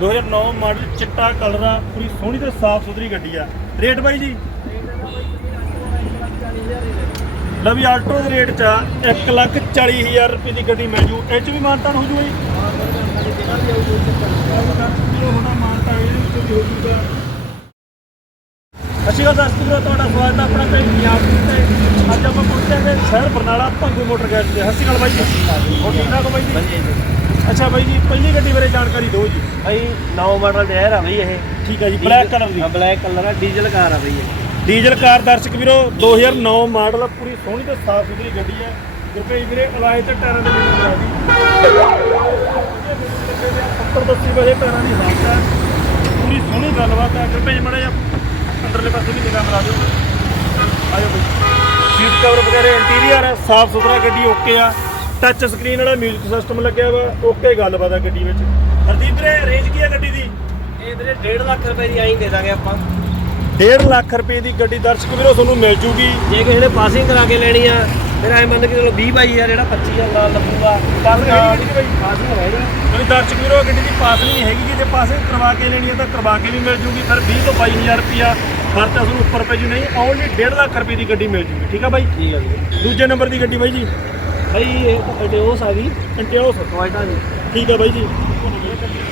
2009 model ਚਿੱਟਾ colour ਆ, ਪੂਰੀ ਸੋਹਣੀ ਤੇ ਸਾਫ਼ ਸੁਥਰੀ ਗੱਡੀ ਆ। ਰੇਟ ਬਾਈ ਜੀ? ਲਵੀ ਆਲਟੋ ਦੇ ਰੇਟ ਚ 140000 ਰੁਪਏ ਦੀ ਗੱਡੀ ਮਿਲ ਜੂ। ਇਹ ਚ ਵੀ ਮਾਨਤਾਨ ਹੋ ਜੂ? ਜੀ ਹੋਣਾ ਮਾਨਤਾ ਦਾ ਤੁਹਾਡਾ ਸਵਾਗਤ ਹੈ ਆਪਣਾ ਕਈ ਪੰਜਾਬ ਦੇ ਅੱਜ ਆਪਾਂ ਪਹੁੰਚੇ ਹਾਂ ਸ਼ਹਿਰ ਬਰਨਾਲਾ, ਭੰਗੂ ਮੋਟਰ ਗੈਸ ਤੇ ਹਸੀ ਬਾਈ ਜੀ। ਹੋਰ ਠੀਕ ਠਾਕ ਬਾਈ ਜੀ? ਅੱਛਾ ਬਾਈ ਜੀ ਪਹਿਲੀ ਗੱਡੀ ਬਾਰੇ ਜਾਣਕਾਰੀ ਦਿਓ ਜੀ। ਭਾਈ 9 ਮਾਡਲ ਡੈਰ ਆ ਬਈ ਇਹ। ਠੀਕ ਹੈ ਜੀ ਬਲੈਕ ਕਲਰ ਦੀ। ਬਲੈਕ ਕਲਰ ਆ ਡੀਜ਼ਲ ਕਾਰ ਆ ਬਈ ਇਹ। ਡੀਜ਼ਲ ਕਾਰ ਦਰਸ਼ਕ ਵੀਰੋ 2009 ਮਾਡਲ ਪੂਰੀ ਸੋਹਣੀ ਤੇ ਸਾਫ਼ ਸੁਥਰੀ ਗੱਡੀ ਹੈ ਰੁਪਏ ਵੀਰੇ ਅਲਾਈ ਤੇ ਟਾਇਰਾਂ ਦੇ ਵਿੱਚ ਲਾ ਦੀ ਉੱਪਰ ਦੱਸੀ ਵਜੇ ਟਾਇਰਾਂ ਦੀ ਹਾਲਤ ਹੈ ਪੂਰੀ ਸੋਹਣੀ ਗੱਲਬਾਤ ਹੈ ਰੁਪਏ ਮੜਾ ਜਿਹਾ ਅੰਦਰਲੇ ਪਾਸੇ ਵੀ ਨਿਗਾਹ ਮਰਾ ਦਿਓ। ਆਇਓ ਬਈ। ਸੀਟ ਕਵਰ ਵਗੈਰਾ ਇੰਟੀਰੀਅਰ ਹੈ ਸਾਫ਼ ਸੁਥਰਾ ਗੱਡੀ ਓਕੇ ਆ। ਟੱਚ ਸਕਰੀਨ ਵਾਲਾ 뮤직 ਸਿਸਟਮ ਲੱਗਿਆ ਵਾ ਓਕੇ ਗੱਲਬਾਤ ਹੈ ਗੱਡੀ ਵਿੱਚ। ਹਰਦੀਪ ਵੀਰੇ ਰੇਂਜ ਕੀ ਹੈ ਗੱਡੀ ਦੀ? ਇਹ ਵੀਰੇ 1.5 ਲੱਖ ਰੁਪਏ ਦੀ ਆਈ ਦੇ ਦਾਂਗੇ ਆਪਾਂ। 1.5 ਲੱਖ ਰੁਪਏ ਦੀ ਗੱਡੀ ਦਰਸ਼ਕ ਵੀਰੋ ਤੁਹਾਨੂੰ ਮਿਲ ਜੂਗੀ। ਜੇ ਕਿਸੇ ਨੇ ਪਾਸਿੰਗ ਕਰਾ ਕੇ ਲੈਣੀ ਆ ਫਿਰ ਐ ਮੰਨ ਕੇ ਚਲੋ 20 ਬਾਈ ਆ ਜਿਹੜਾ 25000 ਨਾਲ ਲੱਗੂਗਾ। ਪਾਸਿੰਗ ਗੱਡੀ ਦੀ ਬਾਈ? ਪਾਸਿੰਗ ਹੋਏਗਾ ਕੋਈ ਦਰਸ਼ਕ ਵੀਰੋ ਗੱਡੀ ਦੀ ਪਾਸ ਨਹੀਂ ਹੈਗੀ ਕਿ ਜੇ ਪਾਸੇ ਕਰਵਾ ਕੇ ਲੈਣੀ ਹੈ ਤਾਂ ਕਰਵਾ ਕੇ ਵੀ ਮਿਲ ਜੂਗੀ। ਫਿਰ 20 ਤੋਂ 22000 ਰੁਪਿਆ ਖਰਚਾ ਤੁਹਾਨੂੰ ਉੱਪਰ ਪੈ ਜੂ ਨਹੀਂ ਓਨਲੀ 1.5 ਲੱਖ ਰੁਪਏ ਦੀ ਗੱਡੀ ਮਿਲ ਜੂਗੀ। ਠੀਕ ਆ ਬਾਈ? ਠੀਕ ਆ ਜੀ ਦੂਜੇ ਨੰਬਰ ਦੀ ਗੱਡੀ ਬਾਈ ਜੀ। ਭਾਈ ਇਹ ਡਿਓਸ ਆ ਗਈ ਇੰਟਿਓਸ ਟੋਇਟਾ ਦੀ। ਠੀਕ ਆ ਬਾਈ ਜੀ।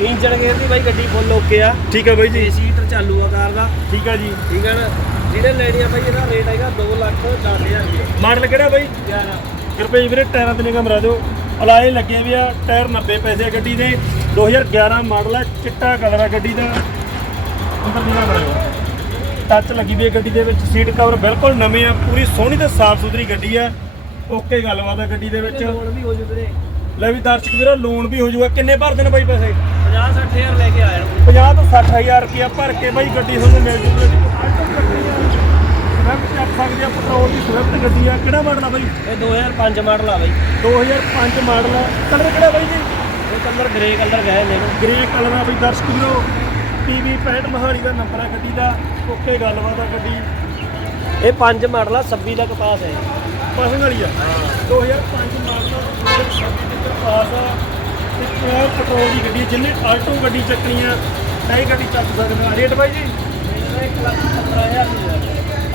ਇੰਜਣ ਗੇਅਰ ਦੀ ਬਾਈ ਗੱਡੀ ਫੁੱਲ ਓਕੇ ਆ। ਠੀਕ ਆ ਬਾਈ ਜੀ। ਏਸੀ ਹੀਟਰ ਚਾਲੂ ਆ ਕਾਰ ਦਾ। ਠੀਕ ਆ ਜੀ। ਠੀਕ ਆ ਨਾ? ਜਿਹੜੇ ਲੈਣੀ ਆ ਬਾਈ ਇਹਦਾ ਰੇਟ ਹੈਗਾ 2 ਲੱਖ 10000 ਰੁਪਏ। ਮਾਡਲ ਕਿਹੜਾ ਬਾਈ? 11 ਰੁਪਏ ਵੀਰੇ ਟਾਇਰਾਂ ਤੇ ਨਿਗਾਹ ਮਰਾ ਦਿਓ। ਅਲਾਏ ਲੱਗੇ ਵੀ ਆ ਟਾਇਰ 90 ਪੈਸੇ ਆ ਗੱਡੀ ਦੇ। 2011 ਮਾਡਲ ਆ ਚਿੱਟਾ ਕਲਰ ਆ ਗੱਡੀ ਦਾ। ਅੰਦਰ ਨਿਗਾਹ ਮਰਾਓ ਟੱਚ ਲੱਗੀ ਵੀ ਹੈ ਗੱਡੀ ਦੇ ਵਿੱਚ। ਸੀਟ ਕਵਰ ਬਿਲਕੁਲ ਨਵੇਂ ਆ ਪੂਰੀ ਸੋਹਣੀ ਤੇ ਸਾਫ਼ ਸੁਥਰੀ ਗੱਡੀ ਆ। ਓਕੇ ਗੱਲਬਾਤ ਆ ਗੱਡੀ ਦੇ ਵਿੱਚ। ਲੋਨ ਵੀ ਹੋ ਜੂ ਵੀਰੇ? ਲੈ ਵੀ ਦਰਸ਼ਕ ਵੀਰੋ ਲੋਨ ਵੀ ਹੋ ਜਾਊਗਾ ਕਿੰਨੇ ਭਰਦੇ ਨੇ ਬਾਈ ਪੈਸੇ? 50 60000 ਲੈ ਕੇ ਆਇਆ। 50 ਤੋਂ 60000 ਰੁਪਇਆ ਭਰ ਕੇ ਬਾਈ ਗੱਡੀ ਤੁਹਾਨੂੰ ਮਿਲ ਜੂਗੀ। ਸਵਿਫਟ ਚੱਕ ਸਕਦੇ ਆ ਪੈਟਰੋਲ ਦੀ ਸਵਿਫਟ ਗੱਡੀ ਆ। ਕਿਹੜਾ ਮਾਡਲ ਆ ਬਾਈ? ਇਹ 2005 ਮਾਡਲ ਆ ਬਾਈ। 2005 ਮਾਡਲ ਆ। ਕਲਰ ਕਿਹੜਾ ਬਾਈ ਜੀ? ਇਹ ਕਲਰ ਗ੍ਰੇ ਕਲਰ ਗਏ ਨੇ। ਗ੍ਰੇ ਕਲਰ ਆ ਬਈ ਦਰਸ਼ਕ ਵੀਰੋ। ਪੀਵੀ 65 ਮਹਾਲੀ ਦਾ ਨੰਬਰ ਆ ਗੱਡੀ ਦਾ। ਓਕੇ ਗੱਲਬਾਤ ਆ ਗੱਡੀ। ਇਹ 5 ਮਾਡਲ ਆ 26 ਦਾ ਕਪਾਸ ਹੈ। ਪਾਸਿੰਗ ਵਾਲੀ ਆ। 2005 ਮਾਡਲ ਦਾ 2026 ਦੇ ਪਾਸ ਆ ਤੇ ਪਿਓਰ ਪੈਟਰੋਲ ਦੀ ਗੱਡੀ ਆ। ਜਿਹਨੇ ਆਲਟੋ ਗੱਡੀ ਚੱਕਣੀ ਆ ਨਹੀਂ ਗੱਡੀ ਚੱਕ ਸਕਦੇ ਆ। ਰੇਟ ਬਾਈ ਜੀ? ਇਹ 1 ਲੱਖ 15000 ਦੀ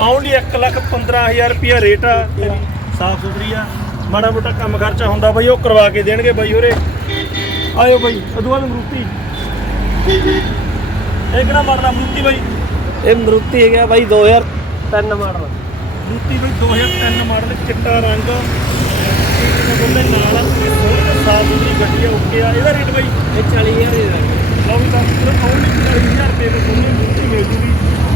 ਓਨਲੀ 1 ਲੱਖ 15000 ਰੁਪਿਆ ਰੇਟ ਆ। ਸਾਫ਼ ਸੁਥਰੀ ਆ। ਮਾੜਾ ਮੋਟਾ ਕੰਮ ਖਰਚਾ ਹੁੰਦਾ ਬਾਈ ਉਹ ਕਰਵਾ ਕੇ ਦੇਣਗੇ ਬਾਈ ਹੋਰੇ ਆਇਓ ਬਾਈ ਅਦੂਆ ਮਰੂਤੀ। ਇਹ ਕਿਹੜਾ ਮਾਡਲ ਆ? ਮਰੂਤੀ ਬਾਈ? ਇਹ ਮਰੂਤੀ ਹੈਗਾ ਬਾਈ 2003 ਮਾਡਲ। ਮਰੂਤੀ ਬਾਈ 2003 ਮਾਡਲ ਚਿੱਟਾ ਰੰਗ। ਉਹਦੇ ਨਾਲ ਸਾਫ਼ ਸੁਥਰੀ ਗੱਡੀ ਆ ਓਕੇ ਆ। ਇਹਦਾ ਰੇਟ ਬਾਈ? ਇਹ 40000 ਦੀ ਲਓ ਵੀ ਦੱਸ ਸਿਰਫ ਓਨਲੀ 40000 ਰੁਪਏ ਦੇ ਤੁਹਾਨੂੰ ਮਰੂਤੀ ਮਿਲ ਜੂਗੀ।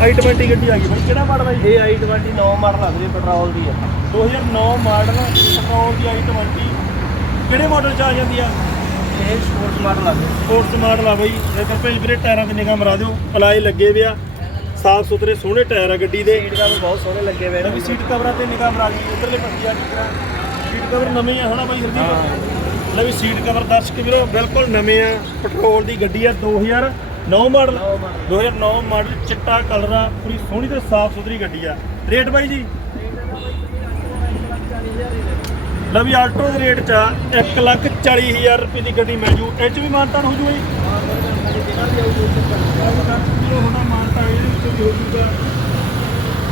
i20 ਗੱਡੀ ਆ ਗਈ ਬਾਈ। ਕਿਹੜਾ ਮਾਡਲ ਬਾਈ ਇਹ i20 9 ਮਾਡਲ ਆ ਵੀਰੇ ਪੈਟਰੋਲ ਦੀ ਆ। 2009 ਮਾਡਲ ਪੈਟਰੋਲ ਦੀ i20 ਕਿਹੜੇ ਮਾਡਲ ਚ ਆ ਜਾਂਦੀ ਆ? ਇਹ ਸਪੋਰਟਸ ਮਾਡਲ ਆ ਸਪੋਰਟਸ ਮਾਡਲ ਆ ਬਈ। ਇਹ ਭੇਜ ਵੀਰੇ ਟਾਇਰਾਂ ਤੇ ਨਿਗਾਹ ਮਰਾ ਦਿਓ। ਅਲਾਈ ਲੱਗੇ ਵੇ ਆ। ਸਾਫ਼ ਸੁਥਰੇ ਸੋਹਣੇ ਟਾਇਰ ਆ ਗੱਡੀ ਦੇ। ਸੀਟ ਕਵਰ ਬਹੁਤ ਸੋਹਣੇ ਲੱਗੇ ਹੋਏ ਵੀ ਨੇ ਸੀਟ ਕਵਰਾਂ ਤੇ ਨਿਗਾਹ ਮਰਾ ਲਈ ਉਧਰਲੇ ਪਾਸੇ ਆ ਜਿੱਦਾਂ ਸੀਟ ਕਵਰ ਨਵੇਂ ਆ ਹਨਾ ਬਾਈ ਹਰਦੀਪ। ਲੈ ਵੀ ਸੀਟ ਕਵਰ ਦਰਸ਼ਕ ਵੀਰੋ ਬਿਲਕੁਲ ਨਵੇਂ ਆ। ਪੈਟਰੋਲ ਦੀ ਗੱਡੀ ਆ 2009 ਮਾਡਲ 2009 ਮਾਡਲ ਚਿੱਟਾ ਕਲਰ ਆ ਪੂਰੀ ਸੋਹਣੀ ਤੇ ਸਾਫ਼ ਸੁਥਰੀ ਗੱਡੀ ਆ। ਰੇਟ ਬਾਈ ਜੀ? ਲੈ ਵੀ ਆਲਟੋ ਦੇ ਰੇਟ ਚ 1 ਲੱਖ 40 ਹਜ਼ਾਰ ਰੁਪਏ ਦੀ ਗੱਡੀ ਜੂ। ਇਹ ਚ ਵੀ ਮਾਨਤਾਨ ਹੋ ਜੂ ਜੀ ਹੋਣਾ ਮਾਨਤਾ ਇਹਦੇ ਵਿੱਚ ਵੀ ਹੋ ਜੂਗਾ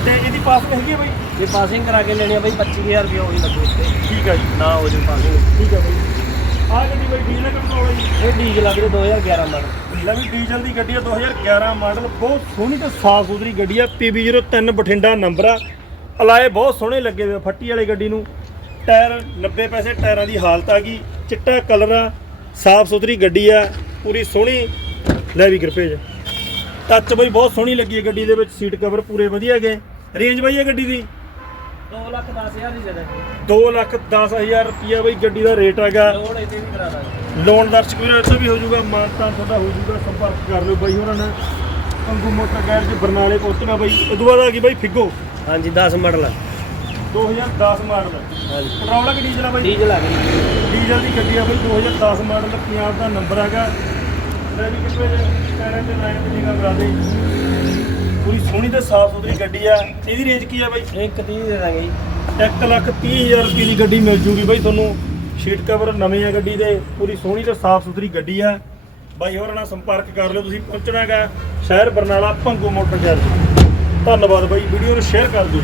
ਤੇ ਇਹਦੀ ਪਾਸ ਹੈਗੀ ਆ ਬਾਈ? ਜੇ ਪਾਸਿੰਗ ਕਰਾ ਕੇ ਲੈਣੀ ਆ ਬਾਈ 25000 ਰੁਪਏ ਉਹੀ ਲੱਗੂ ਉੱਤੇ ਠੀਕ ਆ ਜੀ। ਨਾ ਹੋ ਜੇ ਪਾਸਿੰਗ ਠੀਕ ਆ ਬਾਈ। ਆ ਗੱਡੀ ਬਾਈ ਡੀਜ਼ਲ ਕੰਟਰੋਲ ਜੀ ਇਹ ਡੀਜ਼ਲ ਲੱਗ ਰਿਹਾ 2011 ਮਾਡਲ। ਲੈ ਵੀ ਡੀਜ਼ਲ ਦੀ ਗੱਡੀ ਆ 2011 ਮਾਡਲ। ਬਹੁਤ ਸੋਹਣੀ ਤੇ ਸਾਫ਼ ਸੁਥਰੀ ਗੱਡੀ ਆ। PB03 ਬਠਿੰਡਾ ਨੰਬਰ ਆ। ਅਲਾਏ ਬਹੁਤ ਸੋਹਣੇ ਲੱਗੇ ਹੋਏ ਆ ਫੱਟੀ ਵਾਲੀ ਗੱਡੀ ਨੂੰ। ਟਾਇਰ 90 ਪੈਸੇ ਟਾਇਰਾਂ ਦੀ ਹਾਲਤ ਆ ਗਈ। ਚਿੱਟਾ ਕਲਰ ਆ ਸਾਫ਼ ਸੁਥਰੀ ਗੱਡੀ ਆ। ਪੂਰੀ ਸੋਹਣੀ। ਲੈ ਵੀ ਗਰਪੇਜ ਟੱਚ ਬਈ ਬਹੁਤ ਸੋਹਣੀ ਲੱਗੀ ਹੈ ਗੱਡੀ ਦੇ ਵਿੱਚ ਸੀਟ ਕਵਰ ਪੂਰੇ ਵਧੀਆ ਗਏ। ਰੇਂਜ ਬਾਈ ਇਹ ਗੱਡੀ ਦੀ? 2 ਲੱਖ 10000 ਦੀ ਜਗ੍ਹਾ 2 ਲੱਖ 10000 ਰੁਪਿਆ ਬਈ ਗੱਡੀ ਦਾ ਰੇਟ ਹੈਗਾ। ਲੋਨ ਇਹਦੇ ਵੀ ਕਰਾ ਦਾਂਗੇ। ਲੋਨ ਦਰਸ਼ਕ ਵੀਰੋ ਇੱਥੇ ਵੀ ਹੋ ਜਾਊਗਾ ਮਾਨਤਾ ਤੁਹਾਡਾ ਹੋ ਜਾਊਗਾ ਸੰਪਰਕ ਕਰ ਲਿਓ ਬਾਈ ਹੋਰਾਂ ਨਾਲ। ਅੰਗੂ ਮੋਟਰ ਗੈਰੇਜ ਬਰਨਾਲੇ ਪਹੁੰਚਣਾ ਬਾਈ। ਉਦੋਂ ਬਾਅਦ ਆ ਗਈ ਬਾਈ ਫਿੱਗੋ। ਹਾਂਜੀ 10 ਮਾਡਲ ਆ। 2010 ਮਾਡਲ। ਹਾਂਜੀ। ਪੈਟਰੋਲ ਆ ਕਿ ਡੀਜ਼ਲ ਆ ਬਾਈ? ਡੀਜ਼ਲ ਆ ਗਈ। ਡੀਜ਼ਲ ਦੀ ਗੱਡੀ ਆ ਬਾਈ 2010 ਮਾਡਲ ਪੰਜਾਬ ਦਾ ਨੰਬਰ ਹੈਗਾ। ਪੂਰੀ ਸੋਹਣੀ ਤੇ ਸਾਫ਼ ਸੁਥਰੀ ਗੱਡੀ ਆ ਇਹਦੀ ਰੇਂਜ ਕੀ ਆ ਬਾਈ? ਇੱਕ 30 ਦੇ ਦਾਂਗੇ ਜੀ। 1 ਲੱਖ 30 ਹਜ਼ਾਰ ਰੁਪਏ ਦੀ ਗੱਡੀ ਮਿਲ ਜੂਗੀ ਬਾਈ ਤੁਹਾਨੂੰ। ਸ਼ੀਟ ਕਵਰ ਨਵੇਂ ਆ ਗੱਡੀ ਦੇ ਪੂਰੀ ਸੋਹਣੀ ਤੇ ਸਾਫ਼ ਸੁਥਰੀ ਗੱਡੀ ਆ। ਬਾਈ ਹੋਰਾਂ ਨਾਲ ਸੰਪਰਕ ਕਰ ਲਿਓ ਤੁਸੀਂ ਪਹੁੰਚਣਾ ਹੈਗਾ ਸ਼ਹਿਰ ਬਰਨਾਲਾ ਭੰਗੂ ਮੋਟਰ ਗੈਰੇਜ ਧੰਨਵਾਦ ਬਾਈ ਵੀਡੀਓ ਨੂੰ ਸ਼ੇਅਰ ਕਰ ਦਿਓ।